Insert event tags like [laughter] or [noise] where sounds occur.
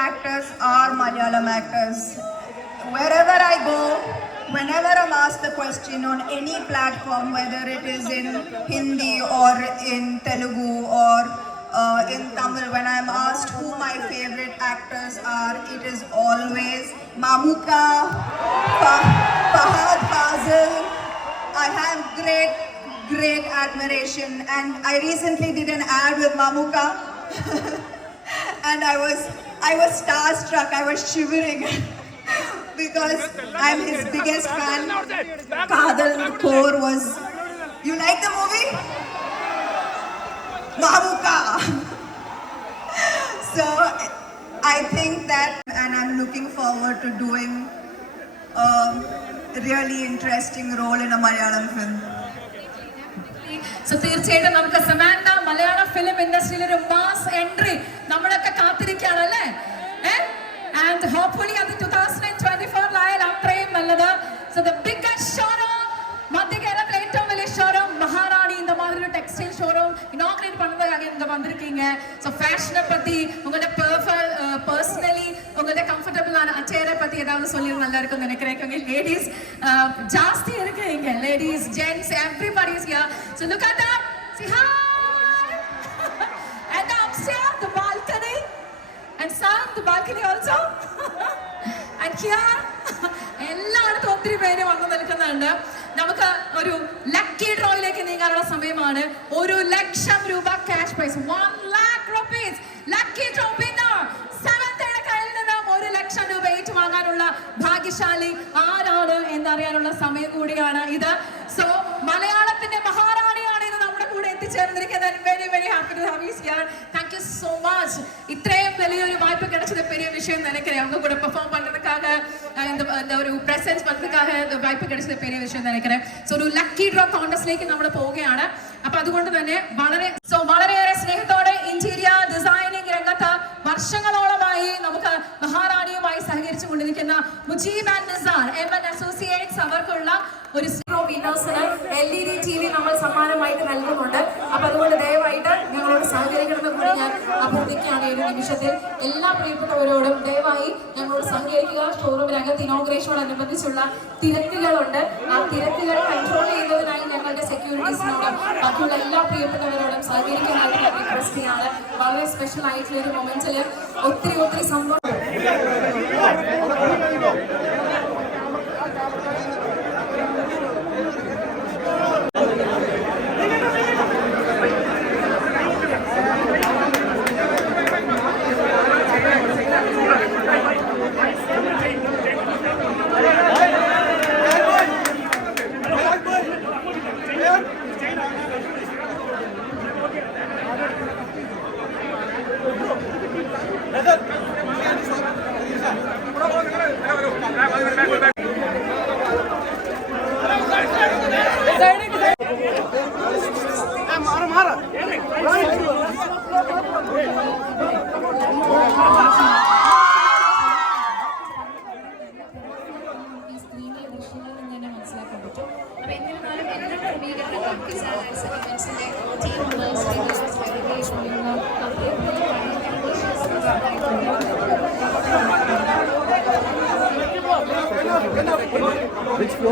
actors are Malayalam actors. Wherever I go, whenever I'm asked the question on any platform, whether it is in Hindi or in Telugu or uh, in Tamil, when I'm asked who my favorite actors are, it is always Mamuka, Fa- Fahad Fazil. I have great, great admiration, and I recently did an ad with Mamuka, [laughs] and I was, I was starstruck. I was shivering [laughs] because I'm his biggest fan. Kadal Kaur was. You like the movie? Mamuka. [laughs] so I think that, and I'm looking forward to doing a really interesting role in a Malayalam film. So തീർച്ചയായിട്ടും നമുക്ക് സമാൻഡ മലയാള film ഇൻഡസ്ട്രിയിൽ ഒരു mass entry നമ്മളൊക്കെ வந்திருக்கீங்க so ஃபேஷனை பத்தி உங்களோட personally உங்களோட கம்ஃபர்டபுளான அச்சேரை பத்தி ஏதாவது சொல்லி நல்லா இருக்கும்னு நினைக்கிறேன் லேடிஸ் ஜாஸ்தி இருக்கு இங்க ladies gents everybody is here so look at that sky and upstairs the balcony and sun the balcony also and here എല്ലായിടത്തും ഒത്തിരി പേര് വന്നു നിൽക്കുന്നുണ്ട് നമുക്ക് ഒരു ലക്കി ഡ്രോയിലേക്ക് നീങ്ങാനുള്ള സമയമാണ് ഒരു ലക്ഷം രൂപ ക്യാഷ് പ്രൈസ് വൺ ഭാഗ്യശാലി ആരാണ് എന്നറിയാനുള്ള സമയം കൂടിയാണ് ഇത്. സോ മലയാളത്തിന്റെ മഹാറാണിയാണ് ഇത് നമ്മുടെ കൂടെ എത്തിച്ചേർന്നിരിക്കുന്നത്. Very very happy to have you here thank you so much ഇത്രയും വലിയൊരു വായ്പ കിടച്ചത് പെരിയ വിഷയം നനക്കറിയാം அவங்க கூட பெர்ஃபார்ம் பண்றதுக்காக இந்த இந்த ஒரு பிரசன்ஸ் பண்றதுக்காக இந்த வாய்ப்பு கிடைச்சത് സോ ഒരു ലക്കി ഡ്രോ കോണ്ടസ്റ്റിലേക്ക് നമ്മൾ പോവുകയാണ്. അപ്പൊ അതുകൊണ്ട് തന്നെ വളരെ മുജീബ് ആൻഡ് ഒരു സീറോ വിന്നേഴ്സിന് എൽ ഇ ഡി ടി വി നമ്മൾ സമ്മാനമായിട്ട് നൽകുന്നുണ്ട്. അപ്പൊ അതുകൊണ്ട് ദയവായിട്ട് ഞങ്ങളോട് സഹകരിക്കണമെന്ന് കൂടി ഞാൻ അഭ്യർത്ഥിക്കുകയാണ് ഈ ഒരു നിമിഷത്തിൽ. എല്ലാ പ്രിയപ്പെട്ടവരോടും ദയവായി ഞങ്ങളോട് സഹകരിക്കുക. ഷോറൂമിനകത്ത് ഇനോഗ്രേഷനോടനുബന്ധിച്ചുള്ള തിരക്കുകളുണ്ട്. ആ തിരക്കുകൾ കൺട്രോൾ ചെയ്യുന്നതിനായി ഞങ്ങളുടെ സെക്യൂരിറ്റീസിനോടും ബാക്കിയുള്ള എല്ലാ പ്രിയപ്പെട്ടവരോടും സഹകരിക്കാനായിട്ട് ഞാൻ റിക്വസ്റ്റ് ചെയ്യാണ് വളരെ സ്പെഷ്യൽ ആയിട്ടുള്ള ഒരു മൊമെന്റിൽ ഒത്തിരി ഒത്തിരി സംഭവം വിവിധ പ്രവർത്തിച്ചാണ് സെഗ്മെൻസിലെ ടീം നഴ്സറികളും Let's go.